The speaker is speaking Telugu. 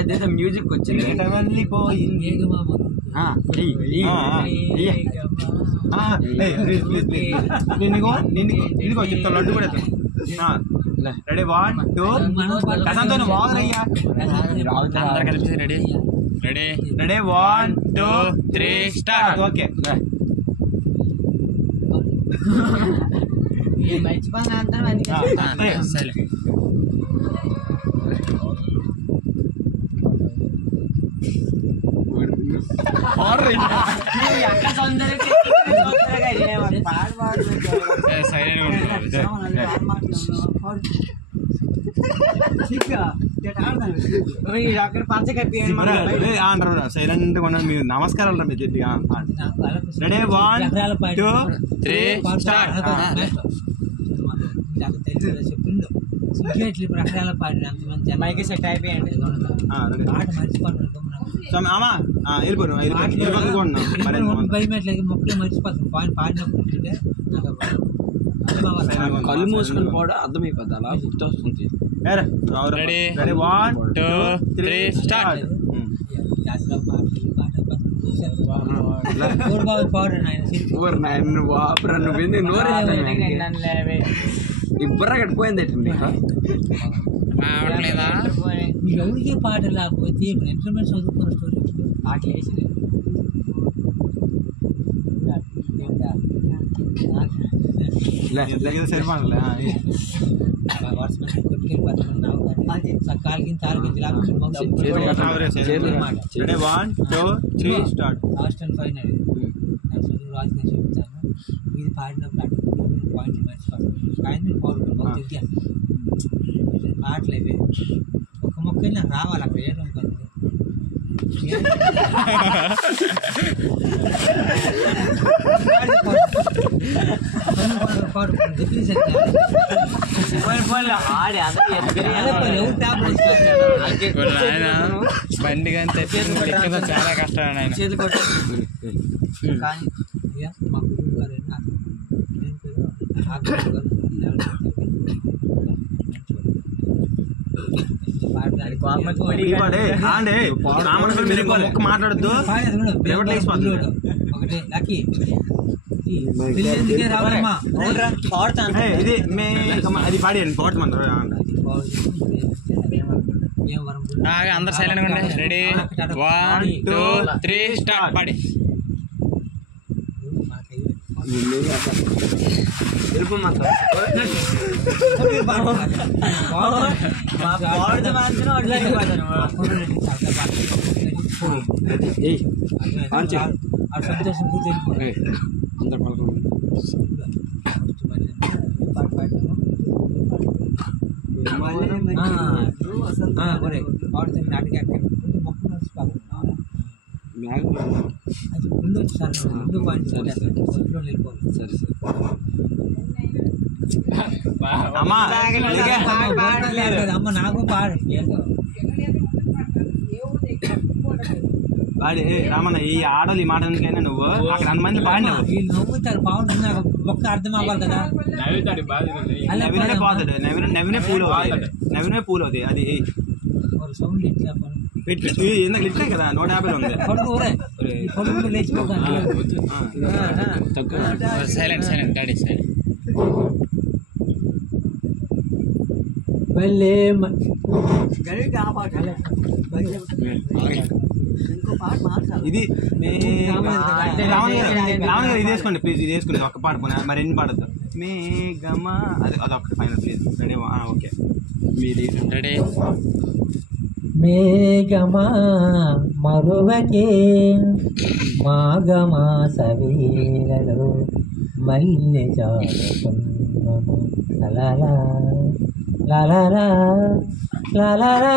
అదేదో మ్యూజిక్ వచ్చింది. చెప్తా లడ్డు కూడా రెడీ 1 2 కసంతో వాగరయ్యా కలిపి ready ready ready 1 2 3 start. Okay silent మీరు నమస్కారాలు రా మీరు రెడీ 1 2 3 స్టార్ట్. చెప్పిండు ఇప్పుడు అక్కడ పాడిన అంతమంది మైకి సెట్ అయిపోయండి పాట మర్చిపోతున్నాడు. భయమేట్లేదు మొక్కలే మర్చిపోతుంది పాడినప్పుడు కళ్ళు మూసుకుని పోవడం అర్థమైపోద్ది, అలా గుర్తొస్తుంది. Ready 1 2 3 start. ఇబ్బరా కట్టిపోయింది రావట్లేదా ఎవరికి పాట లేకపోతే ఇంటర్మీడియట్ చదువుకున్న స్టోరీ పాటలు వేసి సరిపోలే కాలికి తారకి ready 1 2 3 start. Last and final నా చదువు రాజుగా చెప్తాను. ఇది పాడినప్పుడు అటు పాయింట్లు మర్చిపోతాను. కానీ మీరు పాడుకోండి బాగా తిరిగాను పాటలు ఇవే ఒక మొక్క నాకు రావాలి అక్కడ ఏదో అనుకోండి. బండి కానీ చాలా కష్టం ఆయన. కానీ మా గురువు గారు మాట్లాడద్దు ఒకటి లక్కీ రావమ్మా ఇది అది పాడండి పాడమంటారు. అందరు సైలెంట్ ఉండండి. Ready 1 2 3 start. పాడి సంతోషం అందరు పాడుతుంది నాటికి మొక్క మర్చిపోతుంది. అది ముందు వచ్చి సార్ ముందు పాయింట్ వెళ్ళిపోవాలి. సరే సరే అమ్మ నాకు పాడు పాడి రామన్న ఈ ఆడలు ఈ మాట ఎందుకైనా నువ్వు అక్కడ అంతమంది పాడినావు. వీళ్ళు నవ్వుతారు బాగుంటుంది నాకు ఒక్క అర్థం అవ్వాలి కదా. నవ్వినే పోతాడు నవ్వినే పూలు నవ్వినే పూలు అవుతాయి. అది సౌండ్ ఇట్లా పెట్టి ఎందుకు ఇట్లే కదా 150 ఉంది. Silent silent daddy silent. ఇది రావణ్ గారు ఇది వేసుకోండి ప్లీజ్. ఇది వేసుకోండి ఒక్క పాట పోనీ మరి ఎన్ని పాడద్దు. మేఘమా అదొకటి ఫైనల్ ప్లీజ్. రెడీ ఓకే మీది రెడీ. మేఘమా మరువకే మాఘమాస వేళలో మల్లె జారుకున్నాము లలలా లలలా లలలా.